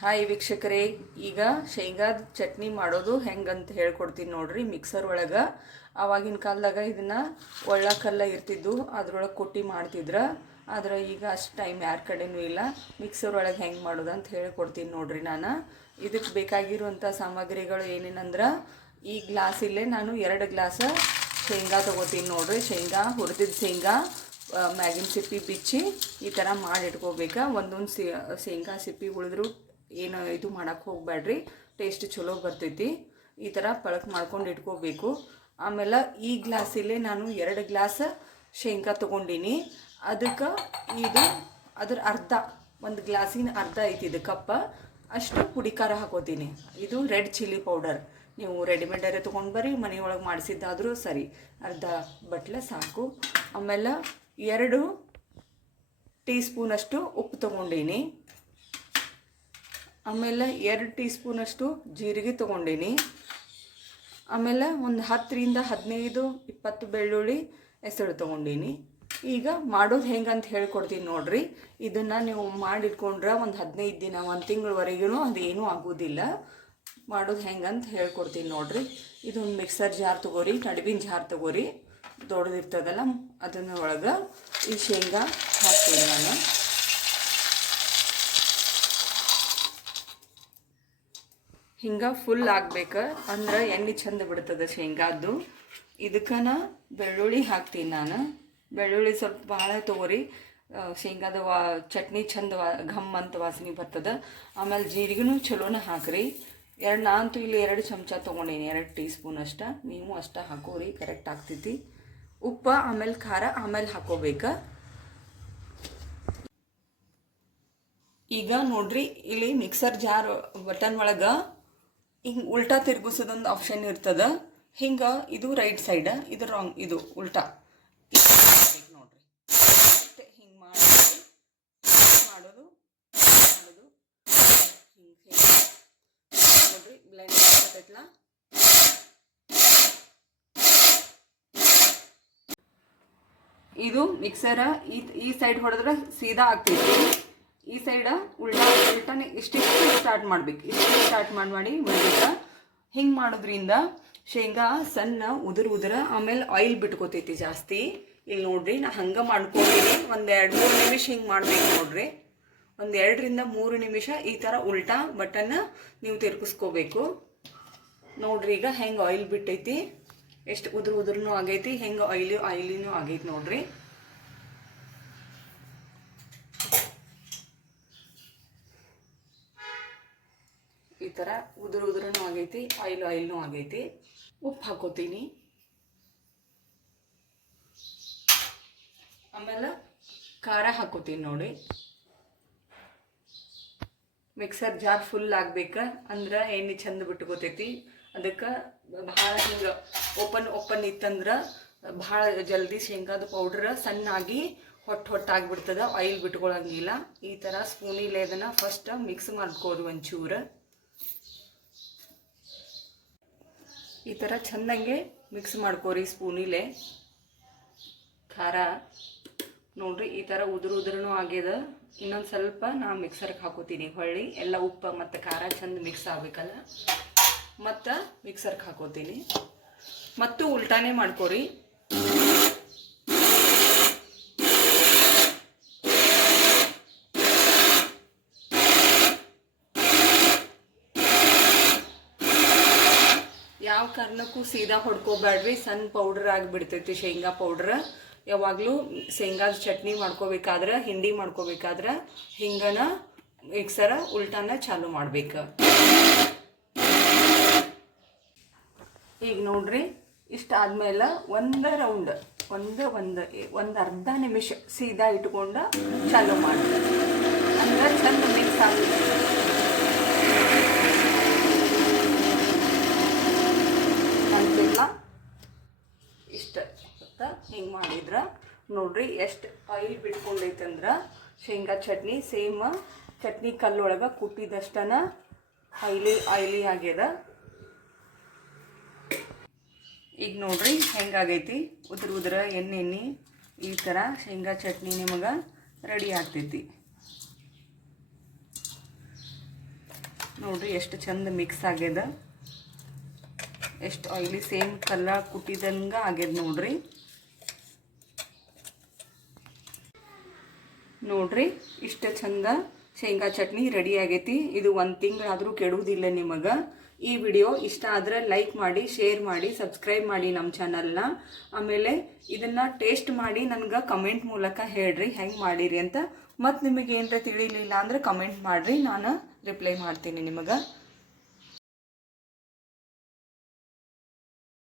Hi ವೀಕ್ಷಕರೇ, ಈಗ ಶೇಂಗಾದ ಚಟ್ನಿ ಮಾಡೋದು ಹೆಂಗಂತ ಹೇಳ್ಕೊಡ್ತೀನಿ ನೋಡ್ರಿ ಮಿಕ್ಸರ್ ಒಳಗೆ. ಆವಾಗಿನ ಕಾಲದಾಗ ಇದನ್ನು ಒಳ್ಳಕಲ್ಲ ಇರ್ತಿದ್ದು ಅದ್ರೊಳಗೆ ಕುಟ್ಟಿ ಮಾಡ್ತಿದ್ರ. ಆದ್ರೆ ಈಗ ಅಷ್ಟು ಟೈಮ್ ಯಾರ ಕಡೆನೂ ಇಲ್ಲ ಮಿಕ್ಸರ್ ಒಳಗೆ ಹೆಂಗೆ ಮಾಡೋದು ಅಂತ ಹೇಳ್ಕೊಡ್ತೀನಿ ನೋಡ್ರಿ ನಾನು. ಇದಕ್ಕೆ ಬೇಕಾಗಿರುವಂಥ ಸಾಮಗ್ರಿಗಳು ಏನೇನಂದ್ರೆ, ಈ ಗ್ಲಾಸಿಲ್ಲೇ ನಾನು ಎರಡು ಗ್ಲಾಸ ಶೇಂಗಾ ತೊಗೋತೀನಿ ನೋಡ್ರಿ. ಶೇಂಗಾ ಹುರಿದಿದ್ದ ಶೇಂಗಾ ಮ್ಯಾಗಿನ ಸಿಪ್ಪಿ ಬಿಚ್ಚಿ ಈ ಥರ ಮಾಡಿ ಇಟ್ಕೋಬೇಕು ಒಂದೊಂದು ಸಿ ಶೇಂಗಾ ಸಿಪ್ಪಿ ಉಳಿದ್ರು ಏನು ಇದು ಮಾಡಕ್ಕೆ ಹೋಗಬೇಡ್ರಿ. ಟೇಸ್ಟ್ ಚಲೋ ಬರ್ತೈತಿ. ಈ ಥರ ಪಳಕ್ ಮಾಡ್ಕೊಂಡು ಇಟ್ಕೋಬೇಕು. ಆಮೇಲೆ ಈ ಗ್ಲಾಸಲ್ಲೇ ನಾನು ಎರಡು ಗ್ಲಾಸ್ ಶೇಂಗಾ ತೊಗೊಂಡೀನಿ. ಅದಕ್ಕೆ ಇದು ಅದ್ರ ಅರ್ಧ, ಒಂದು ಗ್ಲಾಸಿನ ಅರ್ಧ ಐತಿ ಇದು ಕಪ್ಪ. ಅಷ್ಟು ಪುಡಿ ಖಾರ ಹಾಕೋತೀನಿ. ಇದು ರೆಡ್ ಚಿಲ್ಲಿ ಪೌಡರ್. ನೀವು ರೆಡಿಮೇಡರೇ ತೊಗೊಂಡು ಬರ್ರಿ, ಮನೆಯೊಳಗೆ ಮಾಡಿಸಿದ್ದಾದರೂ ಸರಿ. ಅರ್ಧ ಬಟ್ಲೆ ಸಾಕು. ಆಮೇಲೆ ಎರಡು ಟೀ ಸ್ಪೂನಷ್ಟು ಉಪ್ಪು ತೊಗೊಂಡೀನಿ. ಆಮೇಲೆ ಎರಡು ಟೀ ಸ್ಪೂನಷ್ಟು ಜೀರಿಗೆ ತೊಗೊಂಡೀನಿ. ಆಮೇಲೆ ಒಂದು ಹತ್ತರಿಂದ ಹದಿನೈದು ಇಪ್ಪತ್ತು ಬೆಳ್ಳುಳ್ಳಿ ಹೆಸರು ತೊಗೊಂಡೀನಿ. ಈಗ ಮಾಡೋದು ಹೆಂಗಂತ ಹೇಳ್ಕೊಡ್ತೀನಿ ನೋಡ್ರಿ. ಇದನ್ನು ನೀವು ಮಾಡಿಟ್ಕೊಂಡ್ರೆ ಒಂದು ಹದಿನೈದು ದಿನ, ಒಂದು ತಿಂಗಳವರೆಗೂ ಅದೇನೂ ಆಗೋದಿಲ್ಲ. ಮಾಡೋದು ಹೆಂಗಂತ ಹೇಳ್ಕೊಡ್ತೀನಿ ನೋಡ್ರಿ. ಇದೊಂದು ಮಿಕ್ಸರ್ ಜಾರ್ ತೊಗೋರಿ, ನಡುವಿನ ಜಾರ್ ತೊಗೋರಿ. ದೊಡ್ಡದಿರ್ತದಲ್ಲ, ಅದನ್ನ ಒಳಗೆ ಈ ಶೇಂಗಾ ಹಾಕ್ತೀನಿ ನಾನು. ಹಿಂಗೆ ಫುಲ್ ಆಗ್ಬೇಕು. ಅಂದ್ರೆ ಎಣ್ಣೆ ಚಂದ ಬಿಡ್ತದೆ ಶೇಂಗಾದ್ದು. ಇದಕ್ಕನ ಬೆಳ್ಳುಳ್ಳಿ ಹಾಕ್ತೀನಿ ನಾನು. ಬೆಳ್ಳುಳ್ಳಿ ಸ್ವಲ್ಪ ಭಾಳ ತೊಗೋರಿ. ಶೇಂಗಾದ ವಾ, ಚಟ್ನಿ ಚಂದ ವಾ, ಘಮ್ ಅಂತ ವಾಸನೆ ಬರ್ತದೆ. ಆಮೇಲೆ ಜೀರಿಗೆನೂ ಚಲೋನ ಹಾಕ್ರಿ. ಎರಡು ನಾನಂತೂ ಇಲ್ಲಿ ಎರಡು ಚಮಚ ತೊಗೊಂಡೀನಿ, ಎರಡು ಟೀ ಸ್ಪೂನ್ ಅಷ್ಟ. ನೀವು ಅಷ್ಟ ಹಾಕೋರಿ ಕರೆಕ್ಟ್ ಆಗ್ತೈತಿ. ಉಪ್ಪು, ಆಮೇಲೆ ಖಾರ, ಆಮೇಲೆ ಹಾಕೋಬೇಕು. ಈಗ ನೋಡ್ರಿ, ಇಲ್ಲಿ ಮಿಕ್ಸರ್ ಜಾರ್ ಬಟನ್ ಒಳಗೆ ಹಿಂಗೆ ಉಲ್ಟಾ ತಿರುಗಿಸೋದೊಂದು ಆಪ್ಷನ್ ಇರ್ತದ. ಹಿಂಗೆ ಇದು ರೈಟ್ ಸೈಡ್ ಇದು ರಾಂಗ್ ಇದು ಉಲ್ಟಾ. ನೋಡ್ರಿ. ಹಿಂಗೆ ಮಾಡಿ ಮಾಡೋದು ಮಾಡೋದು, ಹಿಂಗೆ ನೋಡ್ರಿ ಬ್ಲೆಂಡ್ ಆಗ್ತೈತಲ್ಲ ಇದು ಮಿಕ್ಸರ ಈ ಈ ಸೈಡ್ ಹೊಡೆದ್ರೆ ಸೀದಾ ಆಗ್ತೈತಿ ಈ ಸೈಡ್ ಉಲ್ಟಾ ಉಲ್ಟಾನೆ ಇಷ್ಟಿಷ್ಟು ಸ್ಟಾರ್ಟ್ ಮಾಡ್ಬೇಕು. ಇಷ್ಟು ಸ್ಟಾರ್ಟ್ ಮಾಡಿ ಮಾಡಿ ಬಿಡ್ಬೇಕು ಹಿಂಗೆ ಮಾಡೋದ್ರಿಂದ ಶೇಂಗಾ ಸಣ್ಣ, ಉದುರು ಉದುರ, ಆಮೇಲೆ ಆಯಿಲ್ ಬಿಟ್ಕೋತೈತಿ ಜಾಸ್ತಿ. ಇಲ್ಲಿ ನೋಡ್ರಿ, ನಾ ಹಂಗೆ ಮಾಡ್ಕೊಂಡಿನಿ ಒಂದು ಎರಡು ಮೂರು ನಿಮಿಷ ಹಿಂಗೆ ಮಾಡ್ಬೇಕು ನೋಡ್ರಿ. ಒಂದು ಎರಡರಿಂದ ಮೂರು ನಿಮಿಷ ಈ ಥರ ಉಲ್ಟಾ ಬಟನ್ನ ನೀವು ತಿರ್ಗಿಸ್ಕೋಬೇಕು. ನೋಡ್ರಿ, ಈಗ ಹೆಂಗೆ ಆಯಿಲ್ ಬಿಟ್ಟೈತಿ. ಎಷ್ಟು ಉದುರು ಉದುರ್ನೂ ಆಗೈತಿ, ಹೆಂಗೆ ಆಯಿಲ್ ಆಯಿಲಿನೂ ಆಗೈತಿ ನೋಡ್ರಿ. ಥರ ಉದುರು ಉದುರೂ ಆಗೈತಿ, ಆಯಿಲ್ ಆಯಿಲ್ನು ಆಗೈತಿ. ಉಪ್ಪು ಹಾಕೋತೀನಿ. ಆಮೇಲೆ ಖಾರ ಹಾಕೋತೀನಿ ನೋಡಿ. ಮಿಕ್ಸರ್ ಜಾರ್ ಫುಲ್ ಆಗ್ಬೇಕು, ಅಂದ್ರೆ ಎಣ್ಣೆ ಚಂದ ಬಿಟ್ಕೋತೈತಿ. ಅದಕ್ಕೆ ಭಾಳ ಹಿಂಗೆ ಓಪನ್ ಓಪನ್ ಇತ್ತಂದ್ರೆ ಭಾಳ ಜಲ್ದಿ ಶೇಂಗಾದ ಪೌಡ್ರ್ ಸಣ್ಣಾಗಿ ಹೊಟ್ಟು ಹೊಟ್ಟಾಗ್ಬಿಡ್ತದ, ಆಯಿಲ್ ಬಿಟ್ಕೊಳಂಗಿಲ್ಲ. ಈ ಥರ ಸ್ಪೂನಿಲೆ ಅದನ್ನು ಫಸ್ಟ್ ಮಿಕ್ಸ್ ಮಾಡ್ಕೋರಿ ಒಂಚೂರು. ಈ ಥರ ಚೆನ್ನಾಗೆ ಮಿಕ್ಸ್ ಮಾಡ್ಕೋರಿ ಸ್ಪೂನಿಲೆ. ಖಾರ. ನೋಡ್ರಿ, ಈ ಥರ ಉದುರು ಉದುರುನು ಆಗ್ಯದ. ಇನ್ನೊಂದು ಸ್ವಲ್ಪ ನಾ ಮಿಕ್ಸರ್ಗೆ ಹಾಕೋತೀನಿ ಹೊಳ್ಳಿ. ಎಲ್ಲ ಉಪ್ಪು ಮತ್ತು ಖಾರ ಚಂದ ಮಿಕ್ಸ್ ಆಗಬೇಕಲ್ಲ. ಮತ್ತು ಮಿಕ್ಸರ್ಗೆ ಹಾಕೋತೀನಿ. ಮತ್ತು ಉಲ್ಟಾನೇ ಮಾಡ್ಕೋರಿ. ಯಾವ ಕಾರಣಕ್ಕೂ ಸೀದಾ ಹೊಡ್ಕೋಬೇಡ್ರಿ, ಸಣ್ಣ ಪೌಡ್ರ್ ಆಗಿಬಿಡ್ತೈತಿ ಶೇಂಗಾ ಪೌಡ್ರ್ ಯಾವಾಗಲೂ ಶೇಂಗಾದ ಚಟ್ನಿ ಮಾಡ್ಕೋಬೇಕಾದ್ರೆ, ಹಿಂಡಿ ಮಾಡ್ಕೋಬೇಕಾದ್ರೆ ಹಿಂಗನ ಮಿಕ್ಸರ ಉಲ್ಟಾನ ಚಾಲು ಮಾಡ್ಬೇಕು. ಈಗ ನೋಡ್ರಿ, ಇಷ್ಟ ಆದ್ಮೇಲೆ ಒಂದು ರೌಂಡ್ ಒಂದು ಒಂದು ಒಂದು ಅರ್ಧ ನಿಮಿಷ ಸೀದಾ ಇಟ್ಕೊಂಡು ಚಾಲು ಮಾಡಿ. ಅಂದ್ರೆ ಚಂದ ಮಿಕ್ಸ್ ಆಗುತ್ತೆ ಅಂತಿಲ್ಲ ಇಷ್ಟ ಹಿಂಗೆ ಮಾಡಿದ್ರೆ ನೋಡ್ರಿ ಎಷ್ಟು ಆಯಿಲ್ ಬಿಟ್ಕೊಂಡೈತಂದ್ರೆ ಶೇಂಗಾ ಚಟ್ನಿ ಸೇಮ್ ಚಟ್ನಿ ಕಲ್ಲೊಳಗೆ ಕುಟ್ಟಿದಷ್ಟನ ಆಯ್ಲಿ ಆಯ್ಲಿ ಆಗ್ಯದ. ಈಗ ನೋಡ್ರಿ ಹೆಂಗಾಗೈತಿ ಉದ್ರ ಉದ್ರ ಎಣ್ಣೆ ಎಣ್ಣೆ ಈ ಥರ ಶೇಂಗಾ ಚಟ್ನಿ ನಿಮಗೆ ರೆಡಿ ಆಗ್ತೈತಿ. ನೋಡ್ರಿ ಎಷ್ಟು ಚಂದ ಮಿಕ್ಸ್ ಆಗ್ಯದ. ಎಷ್ಟು ಆಯಿಲಿ ಸೇಮ್ ಕಲ್ಲ ಕುಟ್ಟಿದಂಗೆ ಆಗ್ಯದ ನೋಡ್ರಿ. ನೋಡ್ರಿ, ಇಷ್ಟ ಚಂದ ಶೇಂಗಾ ಚಟ್ನಿ ರೆಡಿ ಆಗೈತಿ. ಇದು ಒಂದು ತಿಂಗಳಾದರೂ ಕೆಡುವುದಿಲ್ಲ ನಿಮಗೆ. ಈ ವಿಡಿಯೋ ಇಷ್ಟ ಆದರೆ ಲೈಕ್ ಮಾಡಿ ಶೇರ್ ಮಾಡಿ ಸಬ್ಸ್ಕ್ರೈಬ್ ಮಾಡಿ ನಮ್ಮ ಚಾನಲ್ನ ಆಮೇಲೆ ಇದನ್ನು ಟೇಸ್ಟ್ ಮಾಡಿ ನನಗೆ ಕಮೆಂಟ್ ಮೂಲಕ ಹೇಳ್ರಿ, ಹೆಂಗೆ ಮಾಡಿರಿ ಅಂತ. ಮತ್ತು ನಿಮಗೆ ಏನರ ತಿಳಿಲಿಲ್ಲ ಅಂದ್ರೆ ಕಮೆಂಟ್ ಮಾಡಿರಿ, ನಾನು ರಿಪ್ಲೈ ಮಾಡ್ತೀನಿ ನಿಮಗೆ.